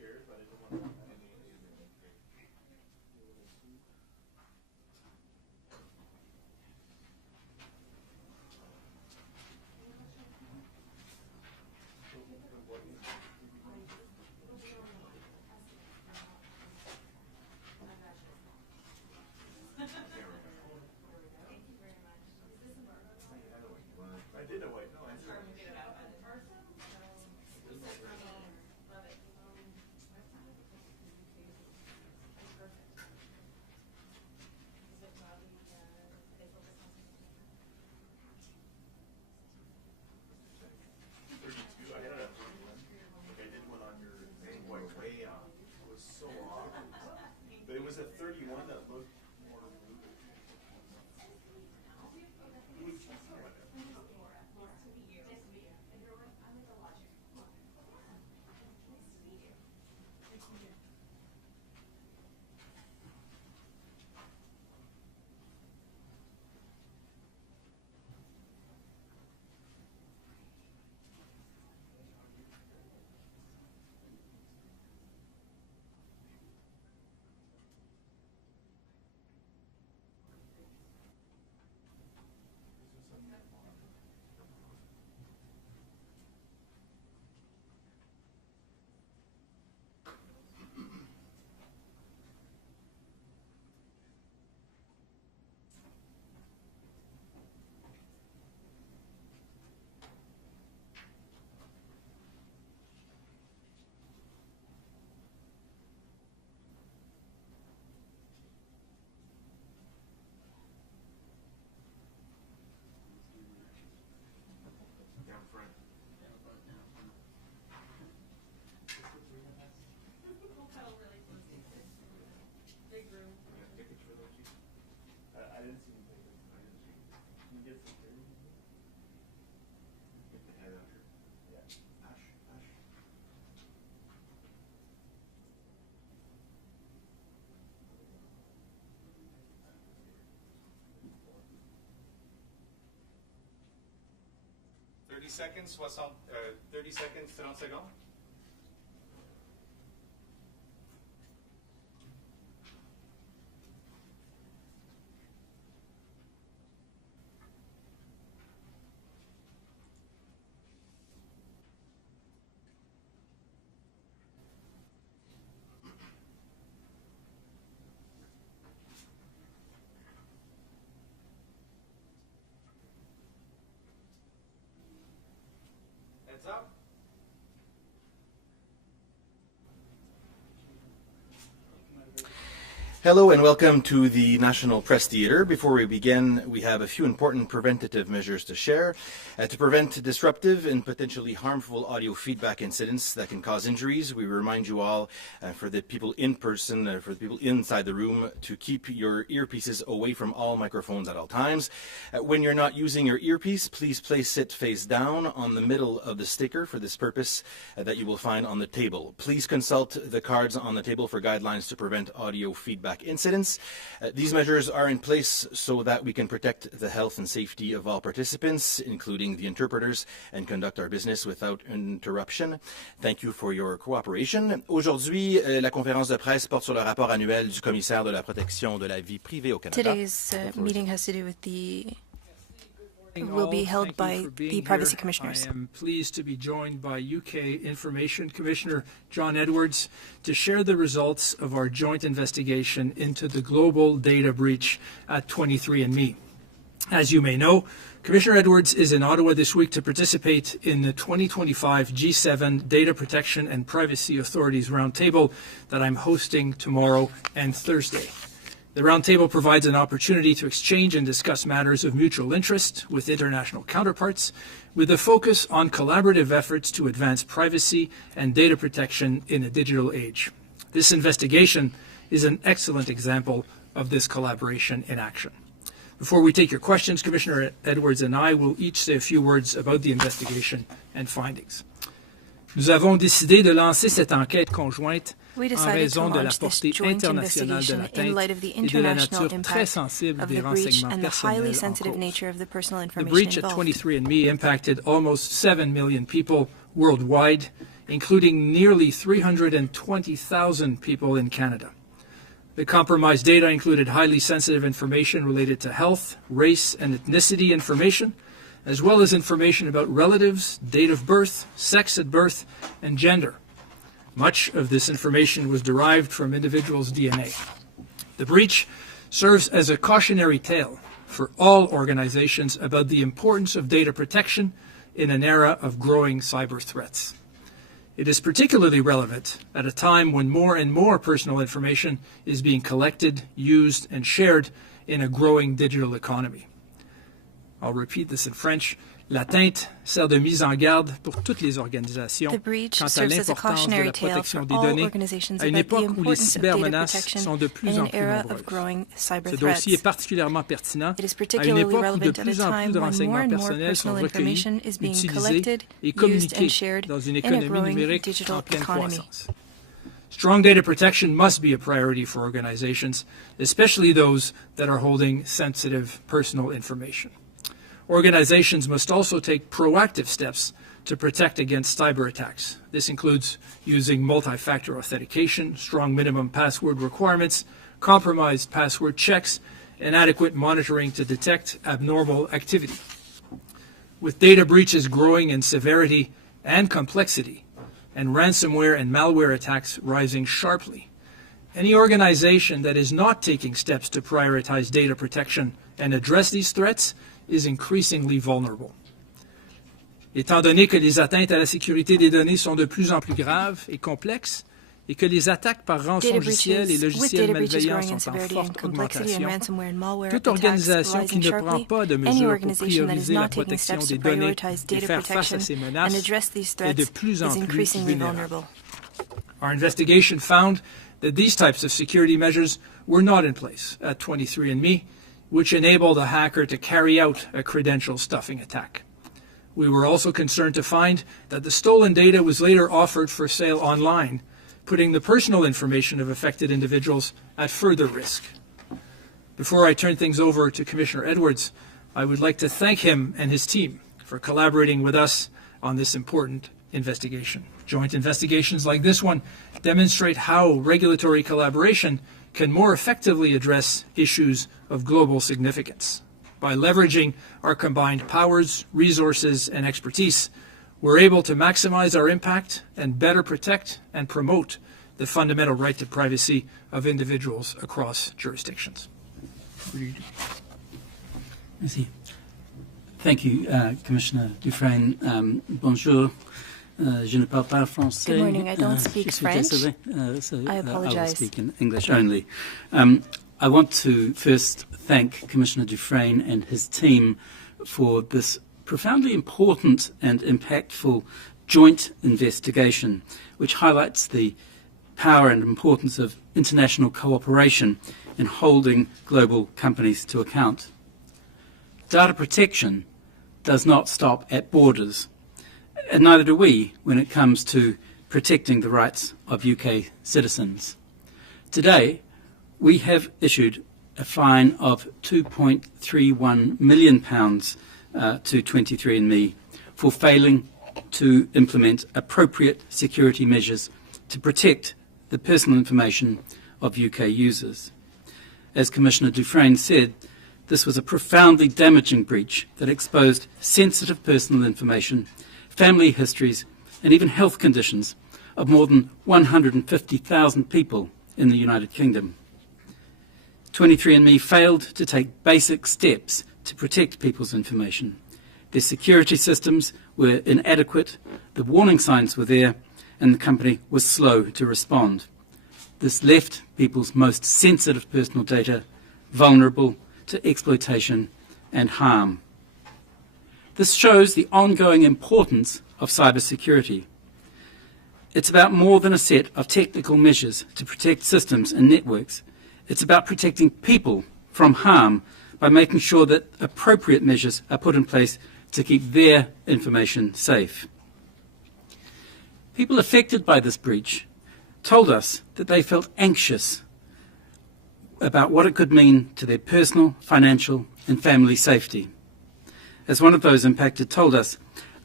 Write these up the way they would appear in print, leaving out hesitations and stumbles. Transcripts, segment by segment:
shared, but I didn't want to. I did a white. No, I did. But it was a 31 that looked more rooted. I didn't see anything. Can you get some clear? Get the head out here. Yeah. Hush, hush. Seconds, 30 seconds, 30 seconds. Heads up. Hello and welcome to the National Press Theatre. Before we begin, we have a few important preventative measures to share to prevent disruptive and potentially harmful audio feedback incidents that can cause injuries. We remind you all, for the people in person, for the people inside the room, to keep your earpieces away from all microphones at all times. When you're not using your earpiece, please place it face down on the middle of the sticker for this purpose that you will find on the table. Please consult the cards on the table for guidelines to prevent audio feedback incidents. These measures are in place so that we can protect the health and safety of all participants, including the interpreters, and conduct our business without interruption. Thank you for your cooperation. Aujourd'hui, la conférence de presse porte sur le rapport annuel du commissaire de la protection de la vie privée au Canada. Today's meeting has to do with will be held by the privacy commissioners. I am pleased to be joined by UK Information Commissioner John Edwards to share the results of our joint investigation into the global data breach at 23andMe. As you may know, Commissioner Edwards is in Ottawa this week to participate in the 2025 G7 Data Protection and Privacy Authorities Roundtable that I'm hosting tomorrow and Thursday. The roundtable provides an opportunity to exchange and discuss matters of mutual interest with international counterparts, with a focus on collaborative efforts to advance privacy and data protection in a digital age. This investigation is an excellent example of this collaboration in action. Before we take your questions, Commissioner Edwards and I will each say a few words about the investigation and findings. Nous avons décidé de lancer cette enquête conjointe en raison de la portée internationale de l'atteinte et de la nature très sensible des renseignements personnels en cause. The breach at 23andMe impacted almost 7 million people worldwide, including nearly 320,000 people in Canada. The compromised data included highly sensitive information related to health, race, and ethnicity information, as well as information about relatives, date of birth, sex at birth, and gender. Much of this information was derived from individuals' DNA. The breach serves as a cautionary tale for all organizations about the importance of data protection in an era of growing cyber threats. It is particularly relevant at a time when more and more personal information is being collected, used, and shared in a growing digital economy. I'll repeat this in French. L'atteinte sert de mise en garde pour toutes les organisations quant à l'importance de la protection des données à une époque où les cybermenaces sont de plus en plus nombreuses. Ce dossier est particulièrement pertinent à une époque où de plus en plus de renseignements personnels sont recueillis, utilisés et communiqués dans une économie numérique en pleine croissance. Strong data protection must be a priority for organizations, especially those that are holding sensitive personal information. Organizations must also take proactive steps to protect against cyber attacks. This includes using multi-factor authentication, strong minimum password requirements, compromised password checks, and adequate monitoring to detect abnormal activity. With data breaches growing in severity and complexity, and ransomware and malware attacks rising sharply, any organization that is not taking steps to prioritize data protection and address these threats is increasingly vulnerable. Étant donné que les atteintes à la sécurité des données sont de plus en plus graves et complexes, et que les attaques par rançongiciel et logiciels malveillants sont en forte augmentation, toute organisation qui ne prend pas de mesures pour prioriser la protection des données et faire face à ces menaces est de plus en plus vulnérable. Our investigation found that these types of security measures were not in place at 23andMe, which enabled a hacker to carry out a credential stuffing attack. We were also concerned to find that the stolen data was later offered for sale online, putting the personal information of affected individuals at further risk. Before I turn things over to Commissioner Edwards, I would like to thank him and his team for collaborating with us on this important investigation. Joint investigations like this one demonstrate how regulatory collaboration can more effectively address issues of global significance. By leveraging our combined powers, resources, and expertise, we're able to maximize our impact and better protect and promote the fundamental right to privacy of individuals across jurisdictions. Merci. Thank you, Commissioner Dufresne. Bonjour. Je ne parle pas français. Good morning. I don't speak French. So, I apologize. I will speak in English only. I want to first thank Commissioner Dufresne and his team for this profoundly important and impactful joint investigation, which highlights the power and importance of international cooperation in holding global companies to account. Data protection does not stop at borders, and neither do we when it comes to protecting the rights of UK citizens. Today, we have issued a fine of £2.31 million to 23andMe for failing to implement appropriate security measures to protect the personal information of UK users. As Commissioner Dufresne said, this was a profoundly damaging breach that exposed sensitive personal information, family histories, and even health conditions of more than 150,000 people in the United Kingdom. 23andMe failed to take basic steps to protect people's information. Their security systems were inadequate, the warning signs were there, and the company was slow to respond. This left people's most sensitive personal data vulnerable to exploitation and harm. This shows the ongoing importance of cybersecurity. It's about more than a set of technical measures to protect systems and networks. It's about protecting people from harm by making sure that appropriate measures are put in place to keep their information safe. People affected by this breach told us that they felt anxious about what it could mean to their personal, financial, and family safety. As one of those impacted told us,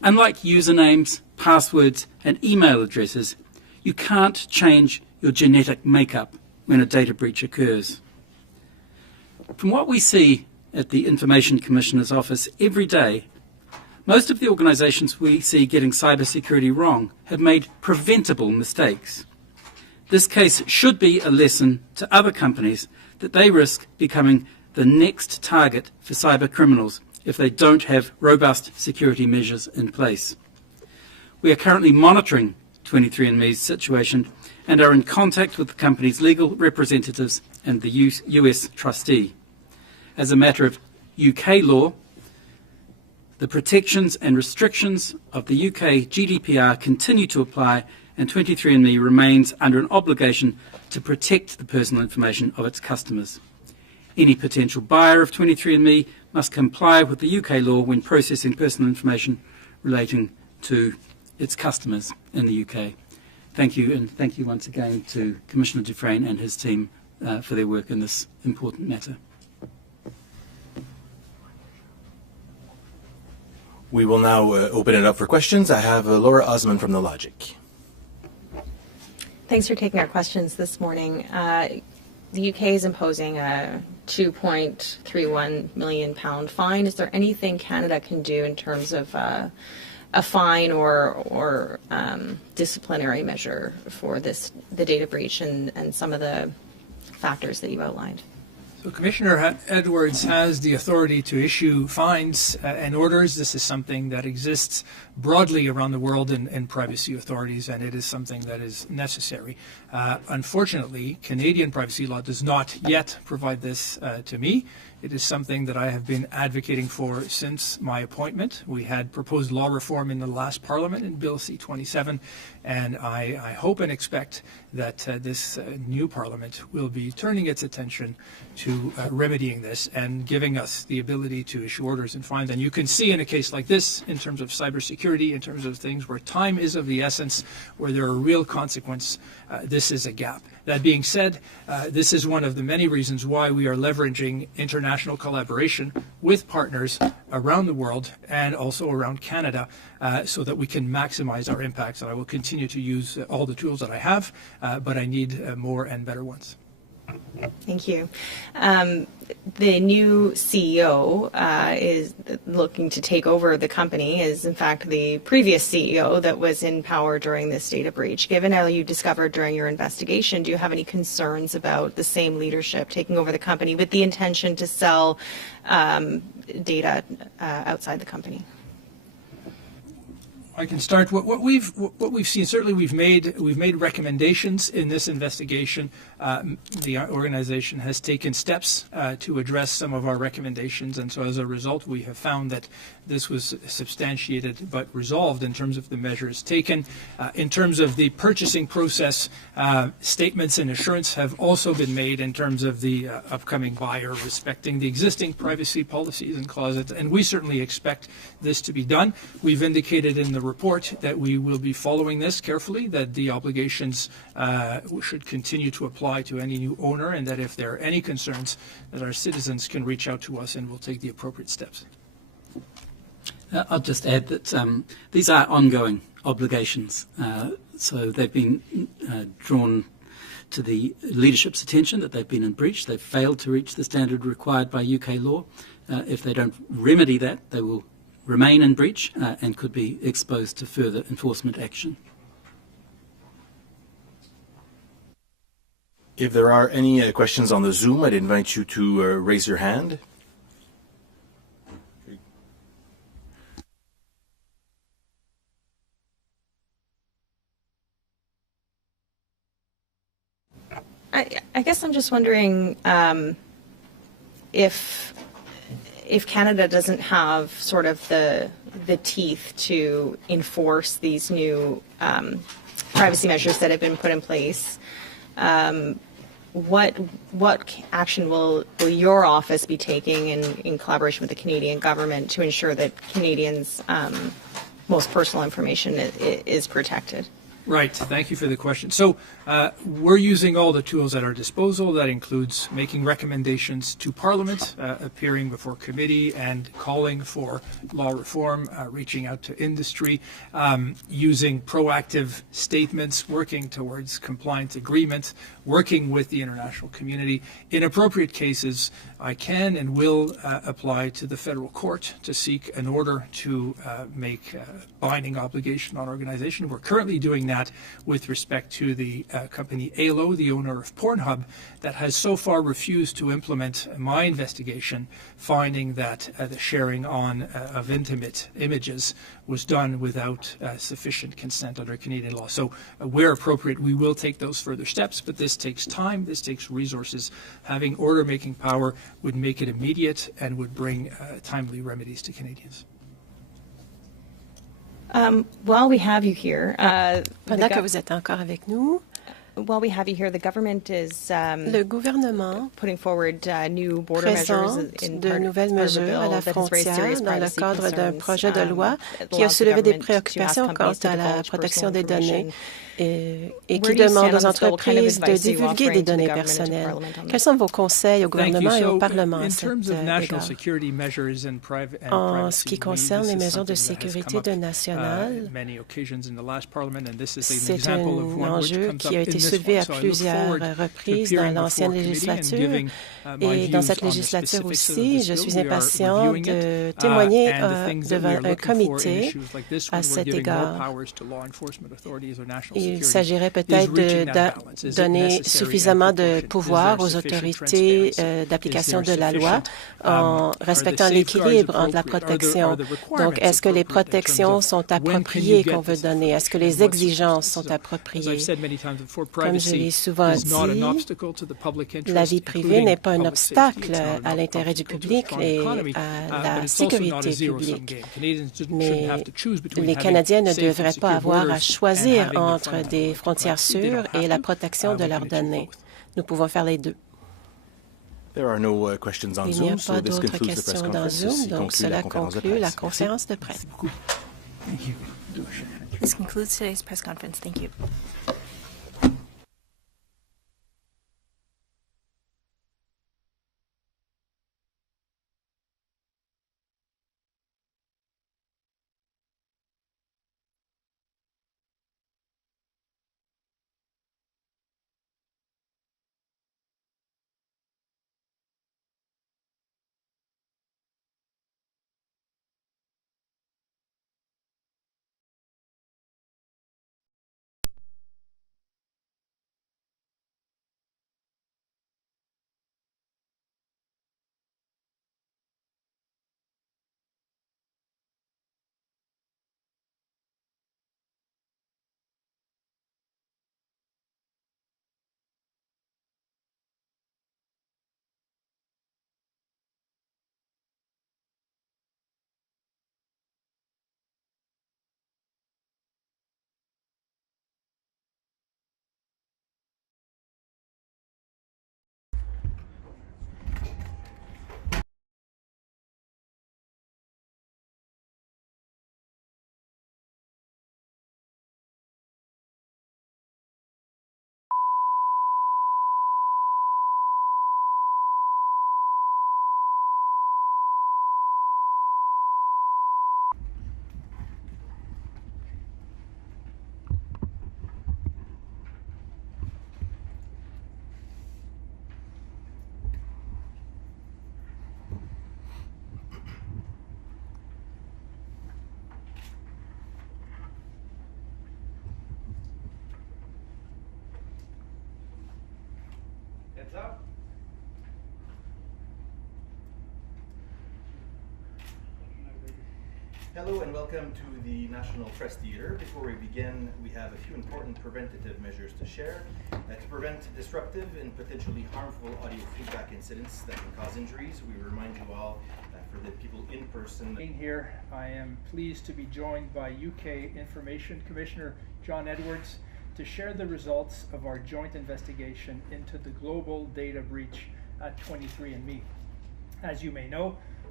Unlike usernames, passwords, and email addresses, you can't change your genetic makeup when a data breach occurs. From what we see at the Information Commissioner's Office every day, most of the organisations we see getting cybersecurity wrong have made preventable mistakes. This case should be a lesson to other companies that they risk becoming the next target for cyber criminals if they don't have robust security measures in place. We are currently monitoring 23andMe's situation and are in contact with the company's legal representatives and the US trustee. As a matter of UK law, the protections and restrictions of the UK GDPR continue to apply, and 23andMe remains under an obligation to protect the personal information of its customers. Any potential buyer of 23andMe must comply with the UK law when processing personal information relating to its customers in the UK. Thank you, and thank you once again to Commissioner Dufresne and his team for their work in this important matter. We will now open it up for questions. I have Laura Osman from The Logic. Thanks for taking our questions this morning. The UK is imposing a £2.31 million fine. Is there anything Canada can do in terms of a fine or disciplinary measure for the data breach and some of the factors that you outlined? So Commissioner Edwards has the authority to issue fines and orders. This is something that exists broadly around the world in privacy authorities, and it is something that is necessary. Unfortunately, Canadian privacy law does not yet provide this to me. It is something that I have been advocating for since my appointment. We had proposed law reform in the last Parliament in Bill C-27, and I hope and expect that this new Parliament will be turning its attention to remedying this and giving us the ability to issue orders and fines. And you can see in a case like this, in terms of cybersecurity, in terms of things where time is of the essence, where there are real consequences, this is a gap. That being said, this is one of the many reasons why we are leveraging international collaboration with partners around the world and also around Canada so that we can maximize our impacts. And I will continue to use all the tools that I have, but I need more and better ones. Thank you. The new CEO is looking to take over the company, is in fact the previous CEO that was in power during this data breach. Given how you discovered during your investigation, do you have any concerns about the same leadership taking over the company with the intention to sell data outside the company? I can start. What we've seen, certainly we've made recommendations in this investigation. The organization has taken steps to address some of our recommendations, and so as a result, we have found that this was substantiated but resolved in terms of the measures taken. In terms of the purchasing process, statements and assurance have also been made in terms of the upcoming buyer respecting the existing privacy policies and clauses, and we certainly expect this to be done. We've indicated in the report that we will be following this carefully, that the obligations should continue to apply to any new owner, and that if there are any concerns, that our citizens can reach out to us and we'll take the appropriate steps. I'll just add that these are ongoing obligations, so they've been drawn to the leadership's attention that they've been in breach. They've failed to reach the standard required by UK law. If they don't remedy that, they will remain in breach and could be exposed to further enforcement action. If there are any questions on the Zoom, I'd invite you to raise your hand. I guess I'm just wondering if Canada doesn't have sort of the teeth to enforce these new privacy measures that have been put in place, what action will your office be taking in collaboration with the Canadian government to ensure that Canadians' most personal information is protected? Right. Thank you for the question. So we're using all the tools at our disposal. That includes making recommendations to Parliament, appearing before committee and calling for law reform, reaching out to industry, using proactive statements, working towards compliance agreements, working with the international community. In appropriate cases, I can and will apply to the federal court to seek an order to make binding obligation on organization. We're currently doing that with respect to the company ALO, the owner of Pornhub, that has so far refused to implement my investigation, finding that the sharing on of intimate images was done without sufficient consent under Canadian law. So where appropriate, we will take those further steps, but this takes time, this takes resources. Having order-making power would make it immediate and would bring timely remedies to Canadians. While we have you here, Pendant que vous êtes encore avec nous, while we have you here, the government is le gouvernement putting forward new border measures in de nouvelles part of a mesures à bill la that has raised frontière serious dans le privacy cadre d'un concerns. projet de loi It qui a allows the soulevé des government to ask préoccupations companies quant to à la divulge protection personal des données information. et Where qui do you demande stand aux on this bill? What kind of entreprises de advice are you divulguer offering des to the données government and to personnelles. Parliament on Quels this? sont vos conseils au Thank you. gouvernement et au So, Parlement à in cet terms of national égard? security measures and En ce privacy, qui concerne this les is mesures de something that has sécurité come up, nationale, many occasions in the last Parliament, and this is an c'est example of un one which enjeu comes qui a up in été this soulevé one. à So I look plusieurs forward to reprises appearing dans l'ancienne before committee and législature. giving my Et dans views cette on the législature specifics of aussi, this je bill. suis We are impatient reviewing de it, témoigner and the things that we devant are un looking for in comité issues like this à one, we're cet giving more égard. powers to law enforcement authorities or national Il security. s'agirait Is peut-être reaching de that balance? Is it donner necessary and suffisamment de proportionate? Is pouvoir there aux sufficient autorités transparency? d'application Is de there la loi sufficient, en are the respectant safeguards l'équilibre entre la appropriate? protection. Are the requirements Donc, est-ce que les appropriate in terms protections of sont when can you appropriées get qu'on veut this donner? Est-ce que information? les In what exigences circumstances? sont As I've appropriées? said many times before, Comme je privacy l'ai souvent is not an dit, obstacle to the public interest, la vie privée including n'est pas un public safety. obstacle It's not an à l'intérêt du obstacle to a public strong et economy, à but la it's also not a sécurité zero-sum publique. game. Canadians shouldn't Mais have to choose between les having Canadiens ne safe and devraient pas secure avoir à borders and choisir having the entre fundamental des right to frontières privacy. They sûres don't et have la to. protection de We leurs can achieve données. both. Nous pouvons faire les deux. There are no questions on Il n'y a Zoom, so pas this d'autres concludes the press questions dans conference. Zoom, Ceci donc conclut la cela conférence de conclut la presse. Merci. conférence de presse. Thank you. This concludes today's press conference. Thank you. Hello and welcome to the National Press Theatre. Before we begin, we have a few important preventative measures to share to prevent disruptive and potentially harmful audio feedback incidents that can cause injuries. We remind you all for the people in person. Here, I am pleased to be joined by UK Information Commissioner John Edwards to share the results of our joint investigation into the global data breach at 23andMe. As you may know,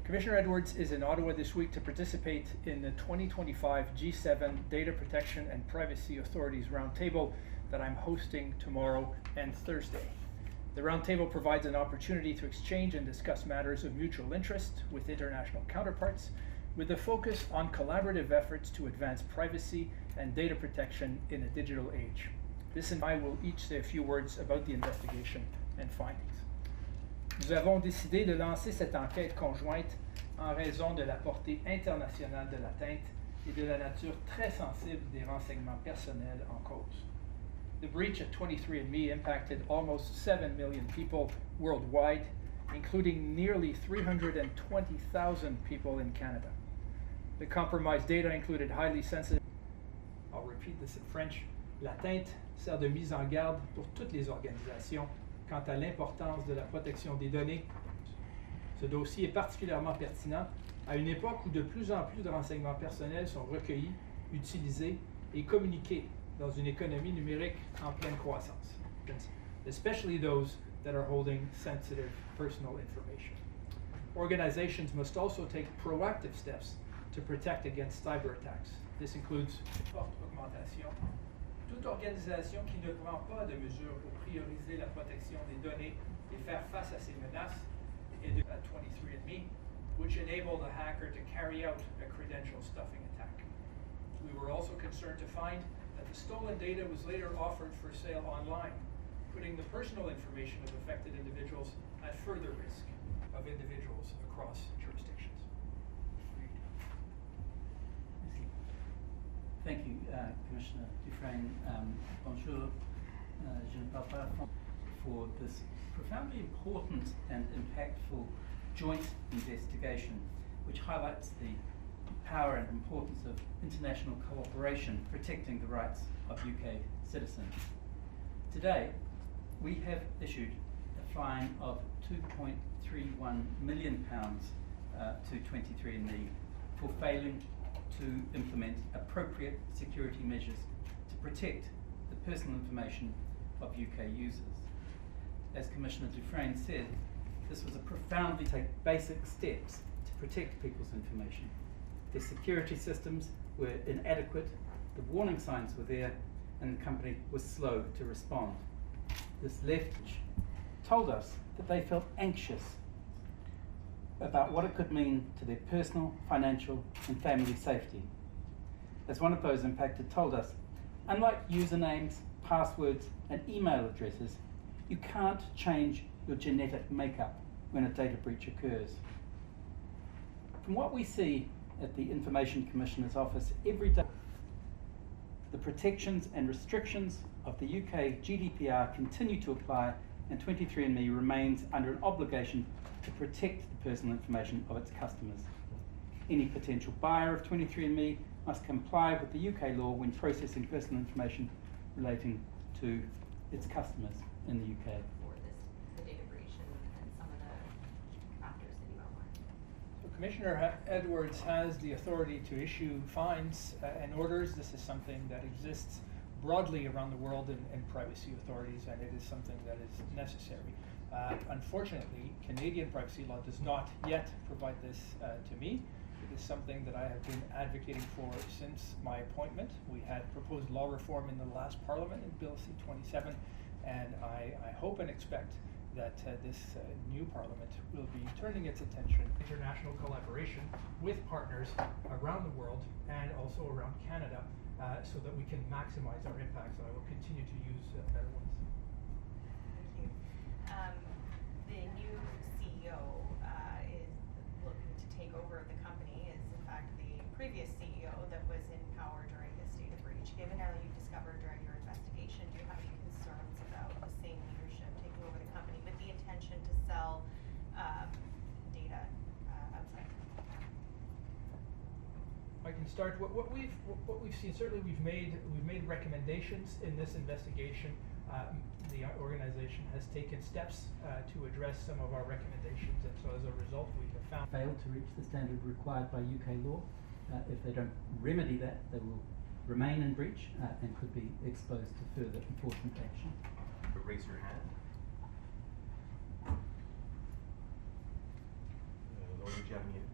Commissioner Edwards is in Ottawa this week to participate in the 2025 G7 Data Protection and Privacy Authorities Roundtable that I'm hosting tomorrow and Thursday. The roundtable provides an opportunity to exchange and discuss matters of mutual interest with international counterparts, with a focus on collaborative efforts to advance privacy and data protection in a digital age. This and I will each say a few words about the investigation and findings. Nous avons décidé de lancer cette enquête conjointe en raison de la portée internationale de l'atteinte et de la nature très sensible des renseignements personnels en cause. The breach at 23andMe impacted almost 7 million people worldwide, including nearly 320,000 people in Canada. The compromised data included highly sensitive. I'll repeat this in French. L'atteinte sert de mise en garde pour toutes les organisations quant à l'importance de la protection des données. Ce dossier est particulièrement pertinent à une époque où de plus en plus de renseignements personnels sont recueillis, utilisés et communiqués dans une économie numérique en pleine croissance, especially those that are holding sensitive personal information. Organizations must also take proactive steps to protect against cyber attacks. This includes forte augmentation. Toute organisation qui ne prend pas de mesures pour prioriser la protection des données et faire face à ces menaces est at 23andMe, which enabled a hacker to carry out a credential stuffing attack. We were also concerned to find that the stolen data was later offered for sale online, putting the personal information of affected individuals at further risk of individuals across jurisdictions. Thank you, Commissioner Dufresne. Bonjour, je ne parle pas français, for this profoundly important and impactful joint investigation, which highlights the power and importance of international cooperation protecting the rights of UK citizens. Today, we have issued a fine of £2.31 million to 23andMe for failing to implement appropriate security measures to protect the personal information of UK users. As Commissioner Dufresne said, this was a profoundly take basic steps to protect people's information. Their security systems were inadequate, the warning signs were there, and the company was slow to respond. This left told us that they felt anxious about what it could mean to their personal, financial, and family safety. As one of those impacted told us, unlike usernames, passwords, and email addresses, you can't change your genetic makeup when a data breach occurs. From what we see at the Information Commissioner's Office every day, the protections and restrictions of the UK GDPR continue to apply, and 23andMe remains under an obligation to protect the personal information of its customers. Any potential buyer of 23andMe must comply with the UK law when processing personal information relating to its customers in the UK. For the data breach and some of the factors that you outlined. So Commissioner Edwards has the authority to issue fines and orders. This is something that exists broadly around the world in privacy authorities, and it is something that is necessary. Unfortunately, Canadian privacy law does not yet provide this to me. It is something that I have been advocating for since my appointment. We had proposed law reform in the last Parliament in Bill C-27, and I hope and expect that this new Parliament will be turning its attention to international collaboration with partners around the world and also around Canada so that we can maximize our impact. So I will continue to use better ones. Thank you. The new CEO is looking to take over the company. Is in fact the previous CEO that was in power during this data breach. Given how you discovered during your investigation, do you have any concerns about the same leadership taking over the company with the intention to sell data outside? I can start. What we've seen, certainly we've made recommendations in this investigation. The organization has taken steps to address some of our recommendations, and so as a result, we have found Failed to reach the standard required by UK law. If they don't remedy that, they will remain in breach and could be exposed to further enforcement action. Raise your hand. Laura, do you have any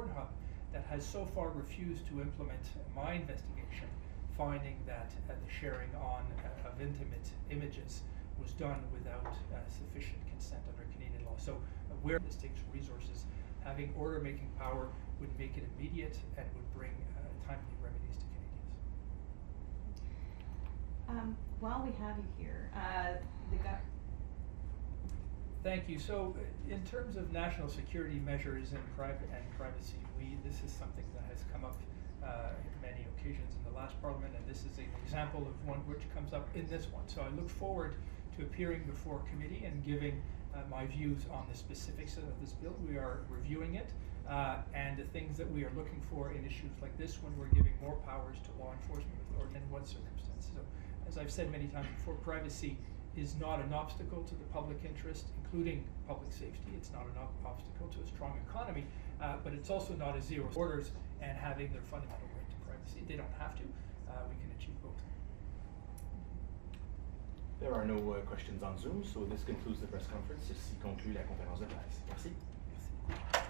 Pornhub that has so far refused to implement my investigation, finding that the sharing on of intimate images was done without sufficient consent under Canadian law. So where this takes resources, having order-making power would make it immediate and would bring timely remedies to Canadians. While we have you here, Thank you. So in terms of national security measures and privacy, this is something that has come up many occasions in the last Parliament, and this is an example of one which comes up in this one. So I look forward to appearing before committee and giving my views on the specifics of this bill. We are reviewing it, and the things that we are looking for in issues like this one, we're giving more powers to law enforcement authority and what circumstances. So, as I've said many times before, privacy is not an obstacle to the public interest, including public safety. It's not an obstacle to a strong economy, but it's also not a zero orders and having their fundamental right to privacy. They don't have to. We can achieve both. There are no questions on Zoom, so this concludes the press conference. Ceci conclut la conférence de presse. Merci. Merci.